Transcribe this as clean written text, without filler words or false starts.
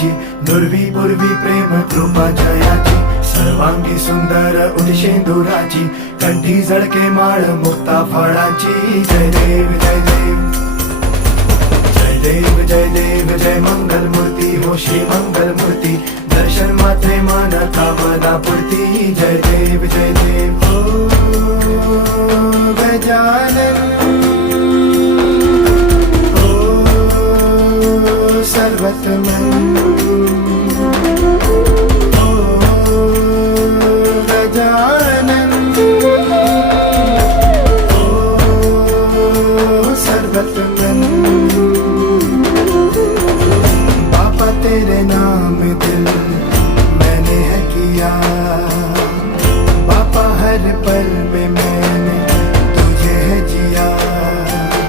जयाची, दुर्वी पूर्वी प्रेम कृपा जयाची, सर्वांगी सुंदर उदिशेंदुराची, कंठी झळके माळ मुक्ता फळाची. जय देव जय देव जय देव जय देव जय मंगल मूर्ती हो श्री मंगल मूर्ती, दर्शन मात्रे मन कामना पूर्ती. जय देव हो गजानन हो सर्वतमन हो गजानन हो सर्वतमन.